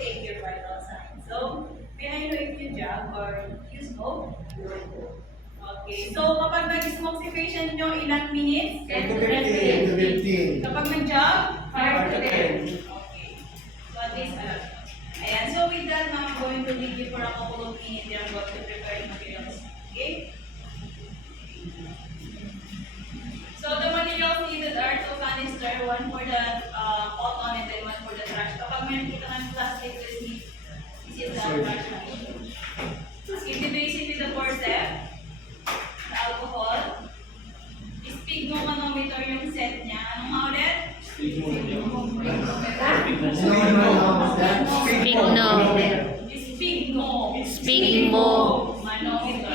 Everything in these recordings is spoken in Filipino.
take your vital signs. So, may I know if you jog or you smoke? Okay, so kapag nag-smoke si patient nyo, ilang minutes? 10 to 15. Kapag nag-jog? 5 to 10. Okay. So at least alam. Ayan, so with that, I'm going to leave you for a couple of minutes and I'm going to prepare materials. Okay? So the materials needed are two canister, one for the cotton and then one for the trash. Kapag may nakita ng plastic, this is the trash. Skip the basic with the forceps. Alcohol. Speed manometer yung set niya. Anong nga ulit? Spigno. Spigmo. Manometer.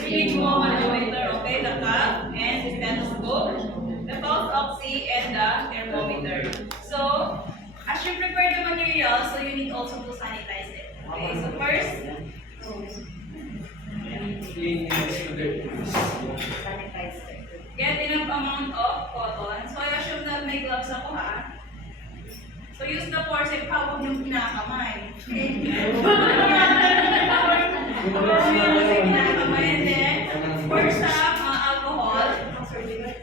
Spigmo Manometer, okay, the cup and the stethoscope, the pulse oxy and the thermometer. So, as you prepare the material, so you need also to sanitize it. Okay, so first, get enough amount of cotton. So, I assume that may gloves ako ha. So, use the forceps, hawag yung kinakamay. Okay? And then, first up, alcohol.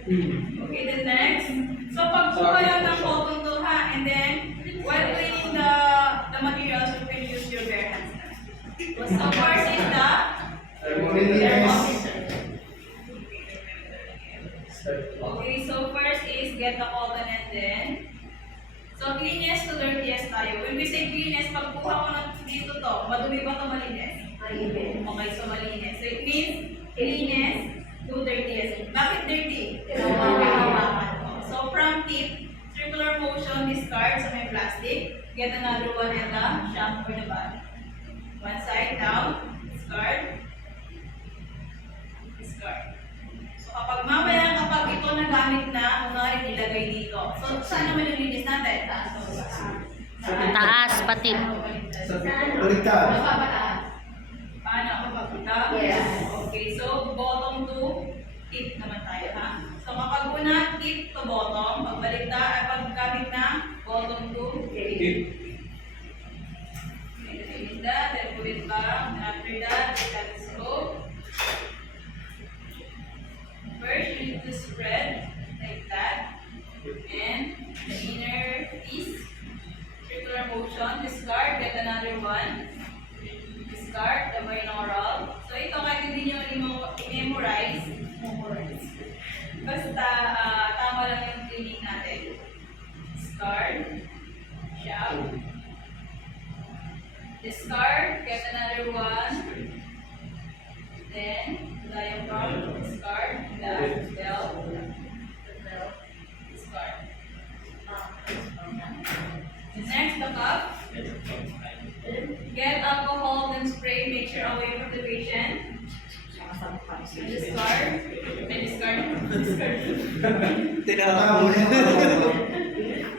Okay, then next. So, pagkuha lang ng cotton to ha. And then, while cleaning the materials, you can use your bare hands. So, first is the thermometer. Okay, so first is get the cotton and then, so cleanest to dirtiest tayo. When we say cleanest, pagkuha ko na dito to, madumi ba ito malinis? Okay, so malinis. So it means cleanest to dirtiest. Bakit dirty? So from tip, circular motion, discard sa may plastic. Get another one and the shampoo for the body. One side down, discard. Discard. So kapag mamaya, kapag ito nagamit na, kunwari ilagay dito. So saan naman nilinis natin? taas pati. Baliktad. Paano ako pagpunta? Yes. Okay, so bottom to tip naman tayo ha. So kapag una, tip to bottom. Pagbalik na, paggamit na, bottom to tip. Okay, then that, then put it back. And after that, let's go. First, you need to spread like that. And the inner piece, circular motion, discard, get another one. Discard the binaural. So ito kahit hindi nyo i-memorize. Basta tama lang yung cleaning natin. Discard. Shove. Discard. Get another one. Then, diaphragm. Discard. The bell. Discard. Next, the cup. Get alcohol, then spray, make sure away from the patient. And discard. And discard.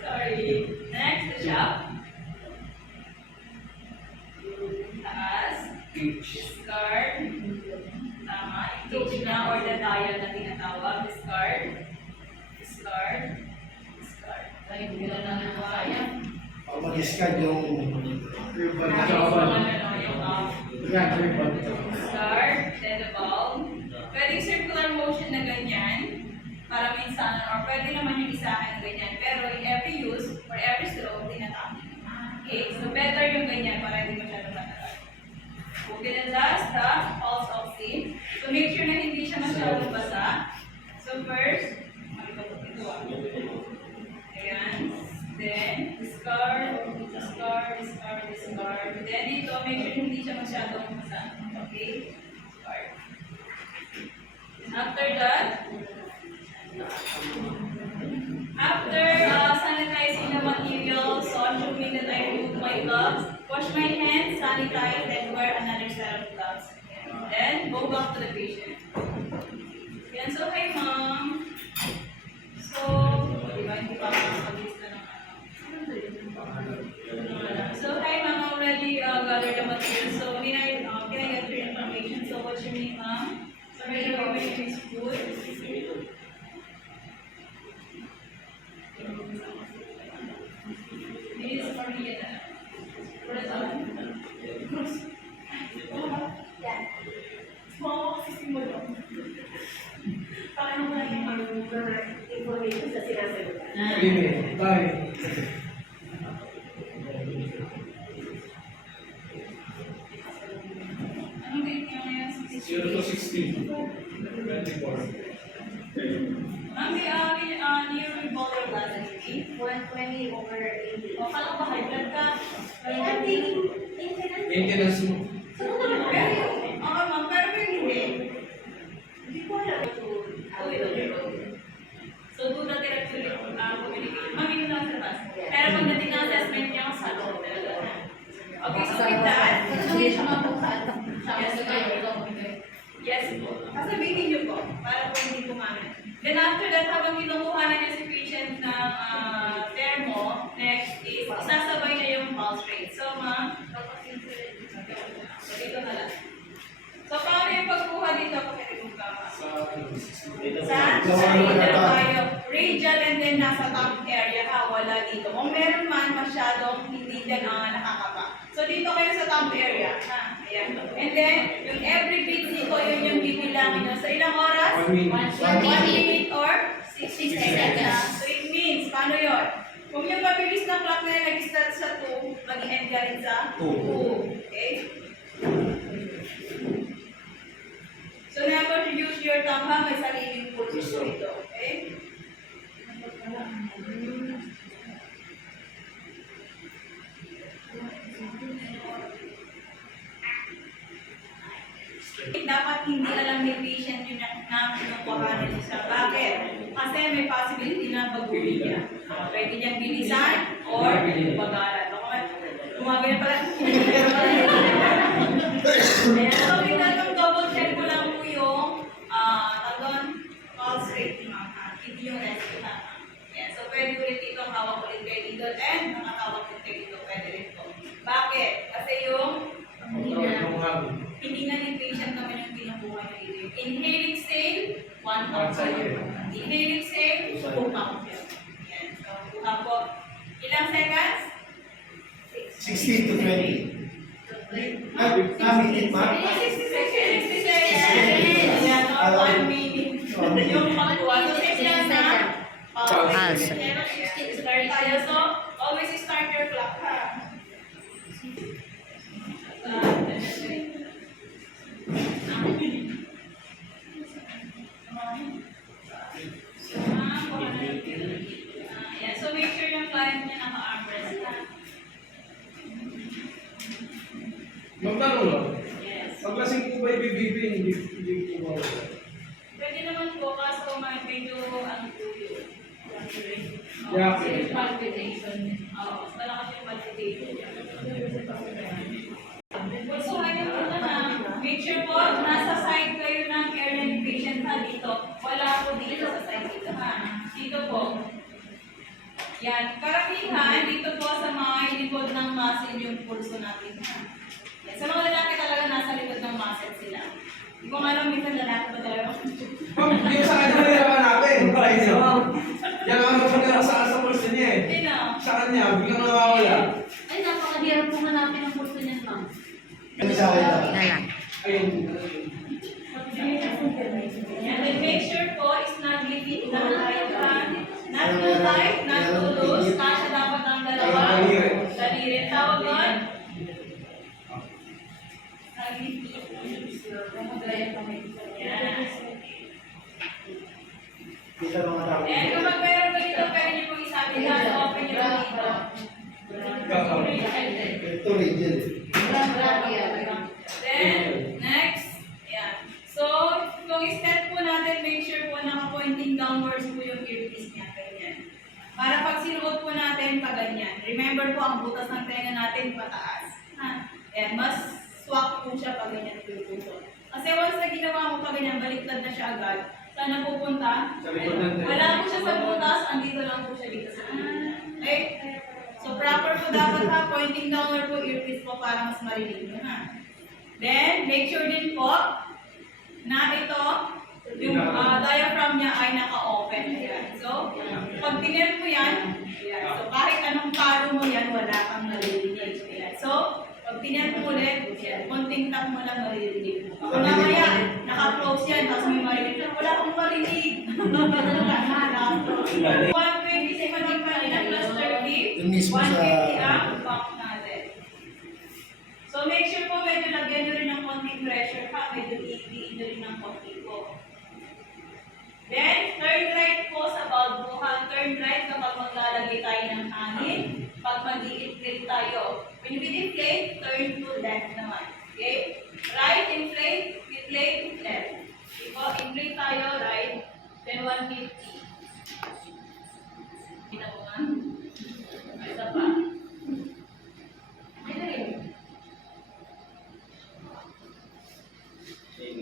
Sorry. Next, the shop. Taas. Discard. Tama. Engage na or the dial na tinatawag. Discard. Discard. Discard. Tayo, bilang na kaya. Mag-discard yung ribbon na Start, then the ball. Pwedeng circular motion na ganyan, para minsan, or pwede naman yung isahan na ganyan. Pero in every use, for every stroke, tinatapin. Okay, so better yung ganyan para hindi masyadong matagal. Okay, then last, the pulse oxy. So make sure na hindi siya masyadong basa. So first, ayan. Then, discard, discard, discard, discard. Then dito, make sure hindi siya masyadong basa. Okay? Discard. After that, after sanitizing the material, so assuming that I remove my gloves, wash my hands, sanitize, and wear another set of gloves. Then, go back to the patient. Yan, so hey ma'am. So, di ba, hindi pa makakabis na ng So, hi ma'am, already gathered the material. So, can I get your information? What's your name, ma'am? Sorry, your name is school. Miss Maria. What is that? Mama, kasi mo lang. Paano nga yung mga information sa sinasagot? Limit. Bye. Anong date niyo ngayon? 0 to 16. 24. Ma'am, near revolver class, 120 over 80. O, kala ko ba high blood ka? I'm taking maintenance. Maintenance mo. Pero yung, ma'am, pero yung hindi. Hindi ko alam. So, do not directly communicate. Ma'am, yun lang sa labas. Pero pagdating ng assessment niyo, sa loob talaga. Okay, so with that, yes po. Kasabihin niyo po, para po hindi kumain. Then after that, habang kinukuha na niya si patient ng thermo, next is, isasabay na yung pulse rate. So, ma'am, so dito na lang. So, paano yung pagkuha dito? Pakirigong ka, ma'am. Sa tayo, radial and then nasa top area ha, wala dito. Kung meron man, masyadong hindi dyan nakakapa. So dito kayo sa top area, ha? Ayan. And then, yung every beat dito, yun yung bibilangin nyo. Sa ilang oras? 1 minute. 1 minute or 60 seconds. seconds. So it means, paano yun? Kung yung mabilis na clock na yun nag-start sa 2, mag-end ka rin sa 2. Okay? So never use your thumb ha, may sariling pulse ito. Okay? Dapat hindi alam ni patient yung na kinukuhanan niya siya. Bakit? Kasi may possibility na baguhin niya. Pwede niyang bilisan or bagalan. Gumagano pala. So, pinatong double check ko lang po yung pulse rate ni mama. Hindi yung rescue na. Yan. So, pwede ulit dito, hawak ulit kayo dito, and nakatawag ulit kayo dito, pwede rin po. Bakit? Kasi yung hindi na ni patient naman yung pinukuha niya dito. Inhale, exhale, 1 count. Inhale, exhale, 2 count. Yan. So, kuha po. Ilang seconds? 16 to 20. Minute, ma'am. 60 seconds. 60 seconds. Yan, no? 1 minute. Yung pagkuha. So, 6 yan na. Pulse. Start tayo. So, always start your clock, ha? Yeah, so make sure yung client niya naka-armrest ka. Magtanong lang. Yes. Paglasing po ba ibibigay, hindi po ba? Pwede naman po, kaso medyo ano po yun. Yeah. Yung palpitation. Oo, mas malakas yung palpitation. So, ngayon po na, make sure po, nasa side kayo ng area ni patient ha dito. Wala po dito sa side dito ha. Dito po. Yan. Karamihan, dito po sa mga likod ng muscle yung pulso natin ha. Yan. Sa mga lalaki talaga nasa likod ng muscle sila. Hindi ko nga alam, minsan lalaki pa talaga. Yung sa kanya nahirapan natin. Yan ang magpagkala sa pulso niya eh. Hindi na. Sa kanya, biglang nawawala. Ay, napakahirap po hanapin ang pulso niyan, ma'am. Ano sa akin Na lang. Ayun. And then make sure po is nag-lipid lang tayo ha. Not too tight, not too loose. Kasya dapat ang dalawa. Daliri. Tawag doon. Nag-lipid. Yan. Kita mga tao. And kung magmeron ka dito, pwede niyo pong isabi na open nyo lang dito. Ito rigid. Then, next. Yan. So, kung i-step po natin, make sure po naka-pointing downwards po yung earpiece niya. Ganyan. Para pag sinuot po natin, paganyan. Remember po, ang butas ng tenga natin pataas. Ha? Ayan, mas swak po siya pag ganyan po yung puso. Kasi once na ginawa mo pag ganyan, baliktad na siya agad. Saan na pupunta? Sa likod ng tenga. Wala po siya sa butas, andito lang po siya dito sa okay? So, proper po dapat ha, pointing downward po, earpiece po para mas marinig nyo ha. Then, make sure din po, na ito, yung diaphragm niya ay naka-open. Ayan. So, pag tinel mo yan, ayan. So, kahit anong paro mo yan, wala kang naririnig. Ayan. So, pag tinel mo ulit, ayan, konting tap mo lang maririnig. Kung mamaya, naka-close yan, tapos may marinig, wala akong marinig. Naka-close. 120 second pa rin ang cluster tip. Yung mismo sa- 150 ang back natin. So make sure po medyo lagyan nyo rin ng konting pressure ha. Medyo i-iin nyo rin ng konti po. Then, turn right po sa valvuhan. Turn right kapag maglalagay tayo ng hangin. Pag mag-i-inflate tayo. When you inflate, turn to left naman. Okay? Right, inflate, deflate, left. Iko, inflate tayo, right. Then 150. Kita mo nga. Isa pa. Ay, dali.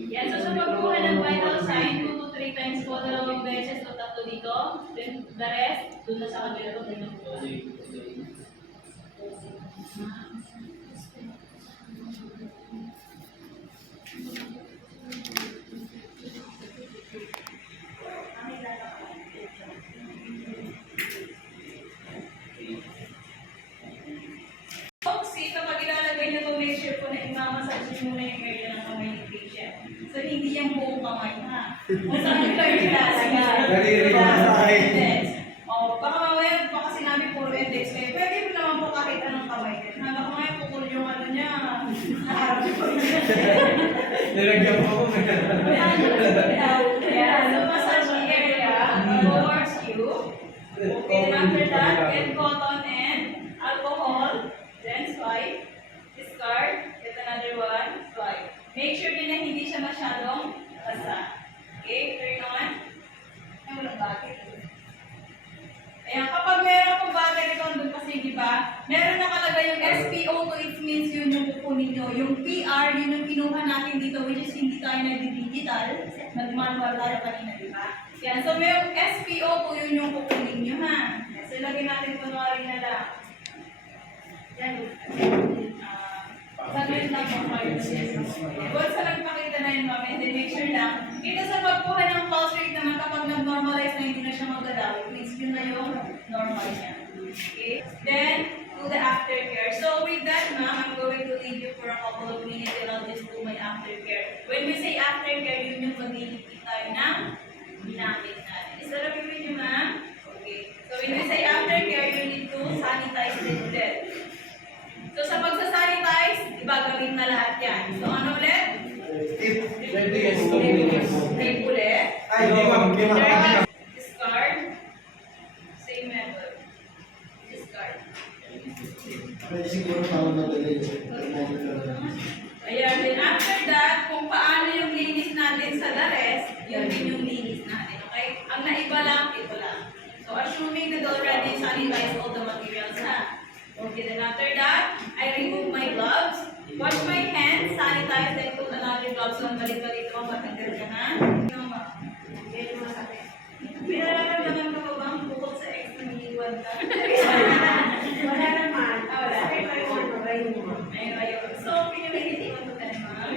Yan, so sa pagkuha ng vital sign, 2 to 3 times po, 2 beses o 3 dito. Then the rest, doon na sa kabila ko din po. See, kapag ilalagay nyo ito, make sure po na imamassage nyo muna yung area ng kamay ni patient. So, hindi yung buong kamay ha. Kung saan nyo kayo ilalagay. Naririnig na sa akin. Index. O, baka mamaya, baka sinabi puro index kayo. Pwede mo naman po kahit anong kamay. Baka mamaya pukul yung ano niya. Naharap ko. Nilagyan mo ako. Yeah, so massage the area towards you. Okay, then after that, get cotton and alcohol. Then swipe, discard, get another one, swipe. Make sure din na hindi siya masyadong basa. Okay, turn on. Ay, walang bakit. Ayan, kapag meron pong battery doon, doon kasi, di ba, meron nakalagay yung SPO2, it means yun yung kukunin nyo. Yung PR, yun yung kinuha natin dito, which is hindi tayo nag-digital, nag-manual tayo kanina, di ba? Yan, so may SPO2, yun yung kukunin nyo, ha? So, lagyan natin kunwari na lang. Yan. Saglit lang po kayo. Once sa nagpakita na yun, ma'am, and then make sure lang. Ito sa pagkuha ng pulse rate naman, kapag nag-normalize na hindi na siya magalaw, it means yun na yung normal niya. Okay? Then, do the aftercare. So with that, ma'am, I'm going to leave you for a couple of minutes and I'll just do my aftercare. When we say aftercare, yun yung maglilipit tayo ng ginamit natin. Is that okay with you, ma'am? Okay. So when we say aftercare, you need to sanitize it ulit. So sa pagsasanitize, ibagawin na lahat yan. So ano ulit? Tape ulit. Ay, hindi ma'am. Hindi ma'am. Discard. Same method. Discard. Pwede siguro tawag na dali. Ayan, then after that, kung paano yung linis natin sa the rest, yun din yung linis natin, okay? Ang naiba lang, ito lang. So assuming that already sanitize all the materials na. Okay, then after that, I remove my gloves, wash my hands, sanitize, then put another gloves on, balik-balik mo, matanggal ka na. Okay, masakit. May nararamdaman ka pa bang bukod sa extra niliwan ka? Wala naman. Wala. Ayun. Ayun. So, pinamilitin mo ito 10, ma'am?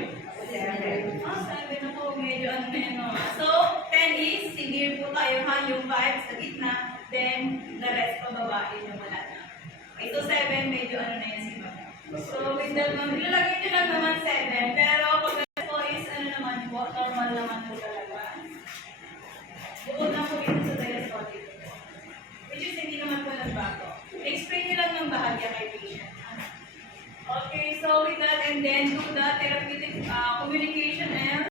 Oh, 7 ako. Medyo ano na yun, ma'am. So, 10 is, severe po tayo ha, yung 5 sa gitna, then the rest pababa, yun yung wala na. Okay, so 7, medyo ano na yun si ma'am. So, with that, ma'am, ilalagay nyo lang naman 7, pero pag po is, ano naman po, normal naman po talaga. Bukod lang po dito sa telescopic. Which is, hindi naman po nagbago. Explain nyo lang ng bahagya kay patient. Okay, so with that, and then do the therapeutic communication and